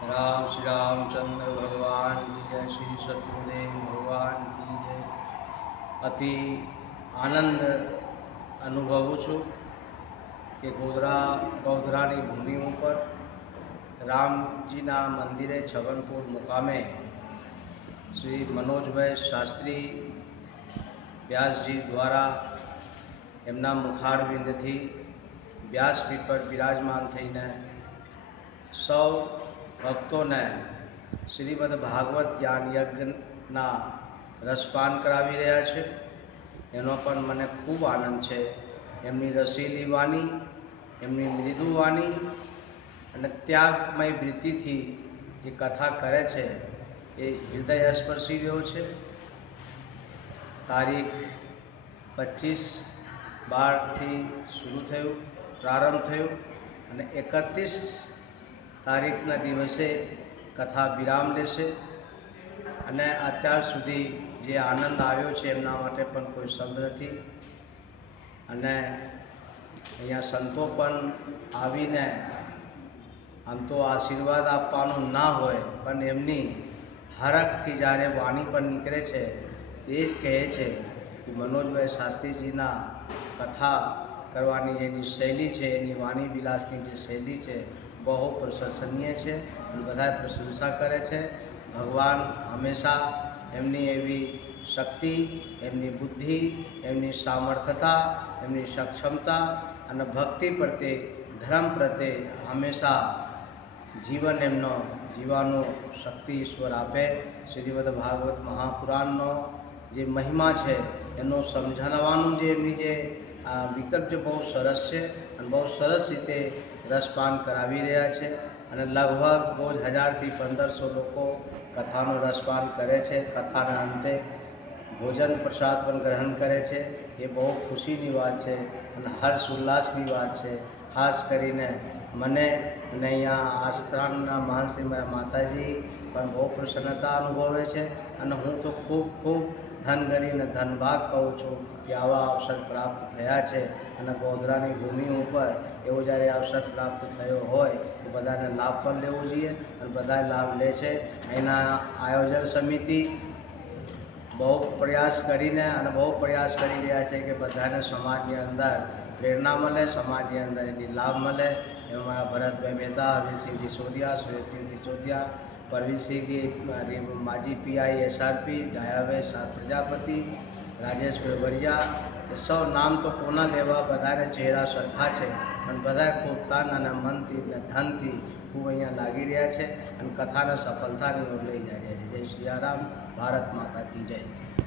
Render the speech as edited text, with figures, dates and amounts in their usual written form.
राम श्री रामचंद्र भगवान की जय। श्री सत्यदेव भगवान की जय। अति आनंद अनुभवुं છું કે ગોધરાની ભૂમિ ઉપર રામજીના મંદિરે છગનપુર મુકામે શ્રી મનોજભાઈ શાસ્ત્રી વ્યાસજી દ્વારા એમના મુખારવિંદથી વ્યાસપીઠ પર બિરાજમાન થઈને સૌ ભક્તોને શ્રીમદ ભાગવત જ્ઞાન યજ્ઞના રસપાન કરાવી રહ્યા છે. એનો પણ મને ખૂબ આનંદ છે. એમની રસીલી વાણી, એમની મૃદુ વાણી અને ત્યાગમય વૃત્તિથી જે કથા કરે છે એ હૃદય સ્પર્શી રહ્યો છે. તારીખ 25/12થી શરૂ થયું, પ્રારંભ થયો અને 31 તારીખના દિવસે કથા વિરામ લેશે. અને અત્યાર સુધી જે આનંદ આવ્યો છે એમના માટે પણ કોઈ શબ્દ નથી. અને અહીંયા સંતો પણ આવીને આમ તો આશીર્વાદ આપવાનું ના હોય પણ એમની હરખથી જ્યારે વાણી પણ નીકળે છે તે જ કહે છે કે મનોજભાઈ શાસ્ત્રીજીના કથા કરવાની જેની શૈલી છે, એની વાણી વિલાસની જે શૈલી છે બહુ પ્રશંસનીય છે અને બધા પ્રશંસા કરે છે. ભગવાન હંમેશા એમની એવી શક્તિ, એમની બુદ્ધિ, એમની સામર્થ્યતા, એમની સક્ષમતા અને ભક્તિ પ્રત્યે, ધર્મ પ્રત્યે હંમેશા જીવન એમનો જીવવાનો શક્તિ ઈશ્વર આપે. શ્રીમદ ભાગવત મહાપુરાણનો જે મહિમા છે એનો સમજાવવાનું જે એમની જે વિકલ્પ જે બહુ સરસ છે અને બહુ સરસ રીતે રસપાન કરાવી રહ્યા છે. અને લગભગ રોજ 1000થી 1500 લોકો કથાનો રસપાન કરે છે. કથાના અંતે ભોજન પ્રસાદ પણ ગ્રહણ કરે છે. એ બહુ ખુશીની વાત છે અને હર્ષ ઉલ્લાસની વાત છે. ખાસ કરીને મને અને અહીંયા આસ્થાનના મહાશ્રી મારા માતાજી પણ બહુ પ્રસન્નતા અનુભવે છે. અને હું તો ખૂબ ધનગરી અને ધનભાગ કહું છું કે આવા અવસર પ્રાપ્ત થયા છે. અને ગોધરાની ભૂમિ ઉપર એવો જ્યારે અવસર પ્રાપ્ત થયો હોય તો બધાને લાભ પણ લેવો જોઈએ અને બધા લાભ લે છે. એના આયોજન સમિતિ બહુ પ્રયાસ કરી રહ્યા છે કે બધાને સમાજની અંદર પ્રેરણા મળે, સમાજની અંદર એની લાભ મળે. એમાં મારા ભરતભાઈ મહેતા, અરવિંદસિંહજી સોધિયા, સુરેશસિંહજી સોધિયા, પરવીનસિંહજી માજી પીઆઈ એસઆરપી, ડાયાભાઈ પ્રજાપતિ, રાજેશભાઈ વરિયા, એ સૌ નામ તો કોના લેવા, બધાને ચહેરા સરખા છે પણ બધા ખૂબ તન અને મનથી અને ધનથી ખૂબ અહીંયા લાગી રહ્યા છે અને કથાને સફળતાની ઓર લઈ જઈ રહ્યા છે. જય સિયારામ. ભારત માતા કી જય.